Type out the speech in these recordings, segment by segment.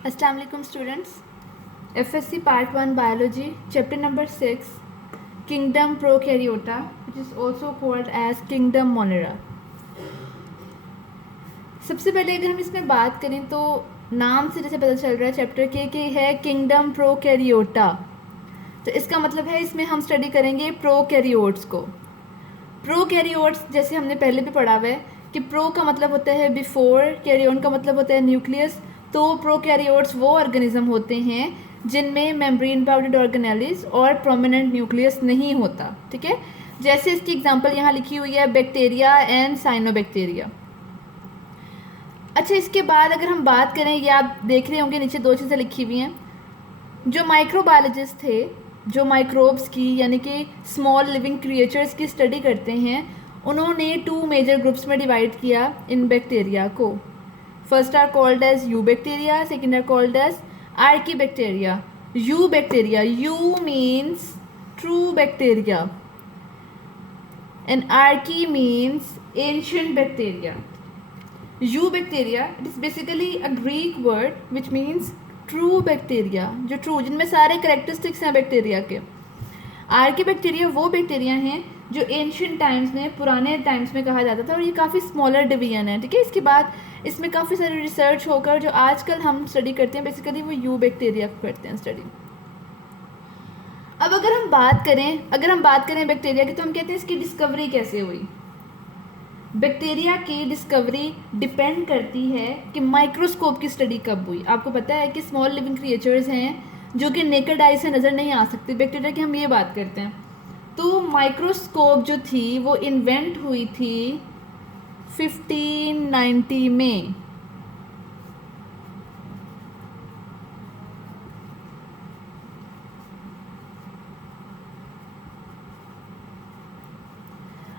अस्सलाम वालेकुम students. FSc part 1 biology chapter number 6 kingdom Prokaryota which is also called as kingdom Monera. सबसे पहले अगर हम इसमें बात करें तो नाम से जैसे पता चल रहा है चैप्टर के कि है किंगडम प्रोकैरियोटा, तो इसका मतलब है इसमें हम स्टडी करेंगे प्रोकैरियोट्स को। प्रोकैरियोट्स जैसे हमने पहले भी पढ़ा हुआ है कि प्रो का मतलब होता है बिफोर, कैरियोन का मतलब होता है न्यूक्लियस। तो प्रोकैरियोट्स वो ऑर्गेनिज्म होते हैं जिनमें मेम्ब्रेन बाउंडेड ऑर्गेनेलिस और प्रोमिनेंट न्यूक्लियस नहीं होता। ठीक है, जैसे इसकी एग्जांपल यहाँ लिखी हुई है बैक्टीरिया एंड साइनोबैक्टीरिया। अच्छा, इसके बाद अगर हम बात करें, ये आप देख रहे होंगे नीचे दो चीज़ें लिखी हुई हैं। जो माइक्रोबायोलॉजिस्ट थे, जो माइक्रोब्स की यानी कि स्मॉल लिविंग क्रिएचर्स की स्टडी करते हैं, उन्होंने 2 मेजर ग्रुप्स में डिवाइड किया इन बैक्टीरिया को। First are called as eubacteria, second are called as archaebacteria. Eubacteria, eu means true bacteria and archaea means ancient bacteria. Eubacteria, it is basically a Greek word which means true bacteria, जो true जिनमें सारे characteristics हैं bacteria के। Archie bacteria वो bacteria हैं जो ancient times में, पुराने टाइम्स में कहा जाता था, और ये काफ़ी स्मॉलर डिवीजन है। ठीक है, इसके बाद इसमें काफ़ी सारी रिसर्च होकर जो आजकल हम स्टडी करते हैं बेसिकली वो यू बैक्टीरिया को करते हैं स्टडी। अब अगर हम बात करें बैक्टीरिया की, तो हम कहते हैं इसकी डिस्कवरी कैसे हुई। बैक्टीरिया की डिस्कवरी डिपेंड करती है कि माइक्रोस्कोप की स्टडी कब हुई। आपको पता है कि स्मॉल लिविंग क्रिएचर्स हैं जो कि नेकेड आई से नज़र नहीं आ सकती। बैक्टीरिया की हम ये बात करते हैं, तो माइक्रोस्कोप जो थी वो इन्वेंट हुई थी 1590 में।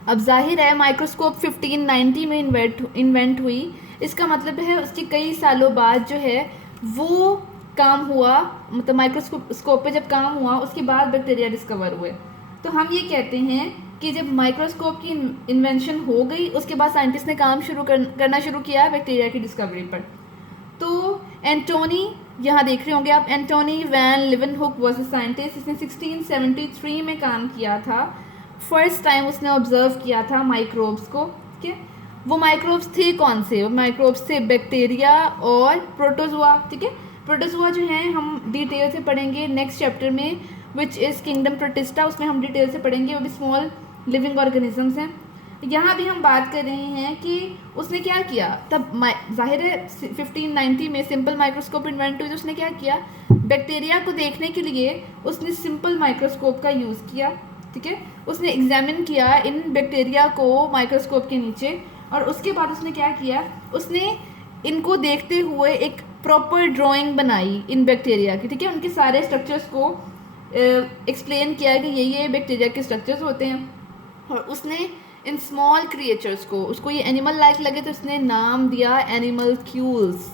अब जाहिर है माइक्रोस्कोप 1590 में इन्वेंट हुई, इसका मतलब है उसके कई सालों बाद जो है वो काम हुआ, मतलब माइक्रोस्कोप पे जब काम हुआ उसके बाद बैक्टीरिया डिस्कवर हुए। तो हम ये कहते हैं कि जब माइक्रोस्कोप की इन्वेंशन हो गई उसके बाद साइंटिस्ट ने काम करना शुरू किया बैक्टीरिया की डिस्कवरी पर। तो एंटोनी, यहाँ देख रहे होंगे आप, Antonie van Leeuwenhoek was a scientist. इसने 1673 में काम किया था। फर्स्ट टाइम उसने ऑब्जर्व किया था माइक्रोब्स को। ठीक है, वो माइक्रोब्स थे कौन से? वो माइक्रोब्स थे बैक्टीरिया और प्रोटोजोआ। ठीक है, प्रोटोजोआ जो हैं हम डिटेल से पढ़ेंगे नेक्स्ट चैप्टर में विच इज़ किंगडम प्रोटिस्टा, उसमें हम डिटेल से पढ़ेंगे। वो भी स्मॉल लिविंग ऑर्गेनिजम्स हैं। यहाँ भी हम बात कर रहे हैं कि उसने क्या किया। तब जाहिर है 1590 में सिंपल माइक्रोस्कोप इन्वेंट हुई, तो उसने क्या किया, बैक्टीरिया को देखने के लिए उसने सिंपल माइक्रोस्कोप का यूज़ किया। ठीक है, उसने एग्जामिन किया इन बैक्टीरिया को माइक्रोस्कोप के नीचे, और उसके बाद उसने क्या किया, उसने इनको देखते हुए एक प्रॉपर ड्राइंग बनाई इन बैक्टीरिया की। ठीक है, उनके सारे स्ट्रक्चर्स को एक्सप्लेन किया कि ये बैक्टीरिया के स्ट्रक्चर्स होते हैं, और उसने इन स्मॉल क्रिएचर्स को, उसको ये एनिमल लाइक लगे तो उसने नाम दिया एनिमल्क्यूल्स।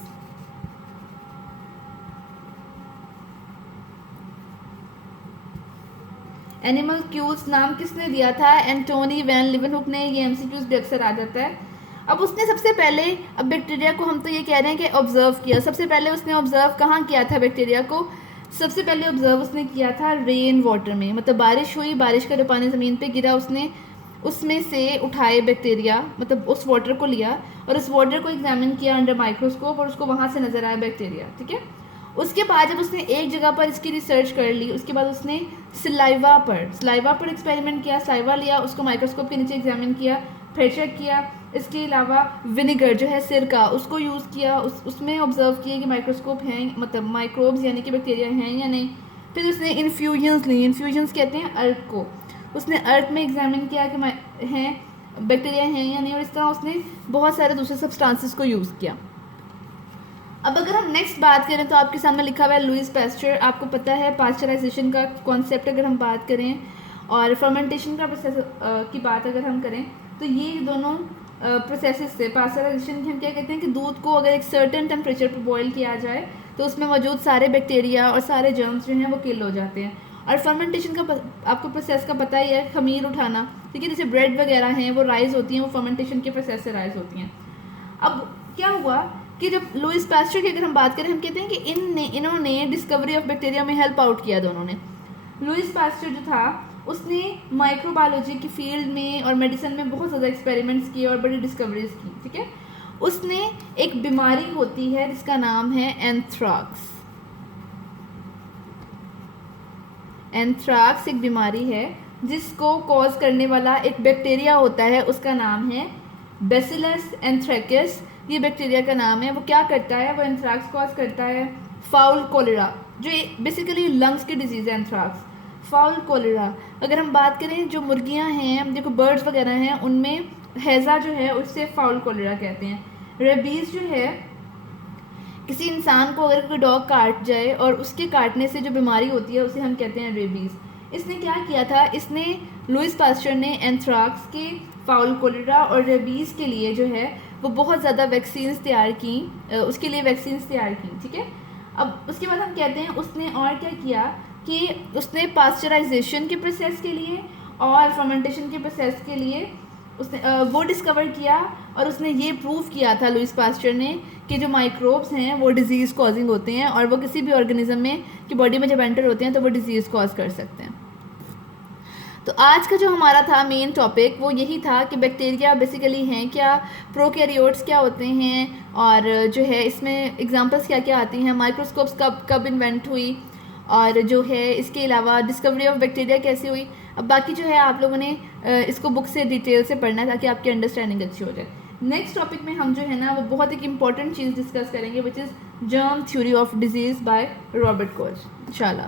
एनिमल्क्यूल्स नाम किसने दिया था? एंटोनी वैन लिवनहुक ने। ये एमसीक्यूज भी अक्सर आ जाता है। अब उसने सबसे पहले, अब बैक्टीरिया को हम तो ये कह रहे हैं कि ऑब्जर्व किया। सबसे पहले उसने ऑब्जर्व कहाँ किया था बैक्टीरिया को? सबसे पहले ऑब्जर्व उसने किया था रेन वाटर में, मतलब बारिश हुई, बारिश का जो पानी ज़मीन पे गिरा उसने उसमें से उठाए बैक्टीरिया, मतलब उस वाटर को लिया और उस वाटर को एग्जामिन किया अंडर माइक्रोस्कोप, और उसको वहाँ से नज़र आया बैक्टीरिया। ठीक है, उसके बाद जब उसने एक जगह पर इसकी रिसर्च कर ली, उसके बाद उसने सलाइवा पर एक्सपेरिमेंट किया। सलाइवा लिया, उसको माइक्रोस्कोप के नीचे एग्जामिन किया, फिर चेक किया। इसके अलावा विनेगर जो है सिरका, उसको यूज़ किया, उसमें ऑब्जर्व किया कि माइक्रोस्कोप हैं, मतलब माइक्रोब्स यानी कि बैक्टीरिया हैं या नहीं। फिर उसने इन्फ्यूजन्स ली, इन्फ्यूजन्स कहते हैं अर्थ को। उसने अर्थ में एग्जामिन किया कि हैं बैक्टीरिया हैं या नहीं, और इस तरह उसने बहुत सारे दूसरे सब्सटेंसेस को यूज़ किया। अब अगर हम नेक्स्ट बात करें तो आपके सामने लिखा हुआ है लुईस पास्चर। आपको पता है पास्चराइजेशन का कॉन्सेप्ट अगर हम बात करें, और फर्मेंटेशन का प्रोसेस की बात अगर हम करें, तो ये दोनों प्रोसेसेस से पास्चराइजेशन की हम क्या कहते हैं कि दूध को अगर एक सर्टेन टेम्परेचर पर बॉयल किया जाए तो उसमें मौजूद सारे बैक्टीरिया और सारे जर्म्स जो हैं वो किल हो जाते हैं। और फर्मेंटेशन का आपको प्रोसेस का पता ही है, खमीर उठाना। ठीक है, जैसे ब्रेड वगैरह हैं वो राइज होती हैं, वो फर्मेंटेशन के प्रोसेस से राइज होती हैं। अब क्या हुआ कि जब लुईस पास्चर की अगर हम बात करें, हम कहते हैं कि इन्होंने डिस्कवरी ऑफ बैक्टीरिया में हेल्प आउट किया दोनों ने। लुईस पास्चर जो था उसने माइक्रोबायोलॉजी की फील्ड में और मेडिसिन में बहुत ज़्यादा एक्सपेरिमेंट्स किए और बड़ी डिस्कवरीज की, ठीक है। उसने एक बीमारी होती है जिसका नाम है एंथ्राक्स। एंथ्राक्स एक बीमारी है जिसको कॉज करने वाला एक बैक्टीरिया होता है, उसका नाम है बैसिलस एंथ्रेकिस। ये बैक्टीरिया का नाम है। वो क्या करता है, वो एंथ्राक्स कॉज करता है। फाउल कोलेरा जो बेसिकली लंग्स की डिजीज़ है एंथ्राक्स। फाउल कोलेरा, अगर हम बात करें जो मुर्गियां हैं, जो बर्ड्स वगैरह हैं, उनमें हैज़ा जो है उससे फाउल कोलेरा कहते हैं। रेबीज़ जो है, किसी इंसान को अगर कोई डॉग काट जाए और उसके काटने से जो बीमारी होती है उसे हम कहते हैं रेबीज़। इसने क्या किया था, इसने लुईस पास्चर ने एंथ्राक्स के, फाउल कोलेरा और रेबीज़ के लिए जो है वो बहुत ज़्यादा वैक्सीन्स तैयार की, उसके लिए वैक्सीन्स तैयार की, ठीक है। अब उसके बाद हम कहते हैं उसने और क्या किया कि उसने पास्चराइजेशन के प्रोसेस के लिए और फर्मेंटेशन के प्रोसेस के लिए उसने वो डिस्कवर किया, और उसने ये प्रूव किया था लुईस पास्चर ने कि जो माइक्रोब्स हैं वो डिजीज़ कॉजिंग होते हैं, और वो किसी भी ऑर्गेनिज्म में की बॉडी में जब एंटर होते हैं तो वो डिजीज़ कॉज कर सकते हैं। तो आज का जो हमारा था मेन टॉपिक वो यही था कि बैक्टीरिया बेसिकली हैं क्या, प्रोकैरियोट्स क्या होते हैं, और जो है इसमें एग्जांपल्स क्या क्या आती हैं, माइक्रोस्कोप्स कब कब इन्वेंट हुई, और जो है इसके अलावा डिस्कवरी ऑफ बैक्टीरिया कैसे हुई। अब बाकी जो है आप लोगों ने इसको बुक से डिटेल से पढ़ना है ताकि आपकी अंडरस्टैंडिंग अच्छी हो जाए। नेक्स्ट टॉपिक में हम जो है ना वो बहुत एक इंपॉर्टेंट चीज़ डिस्कस करेंगे, which is germ theory of disease by Robert Koch, इंशाल्लाह।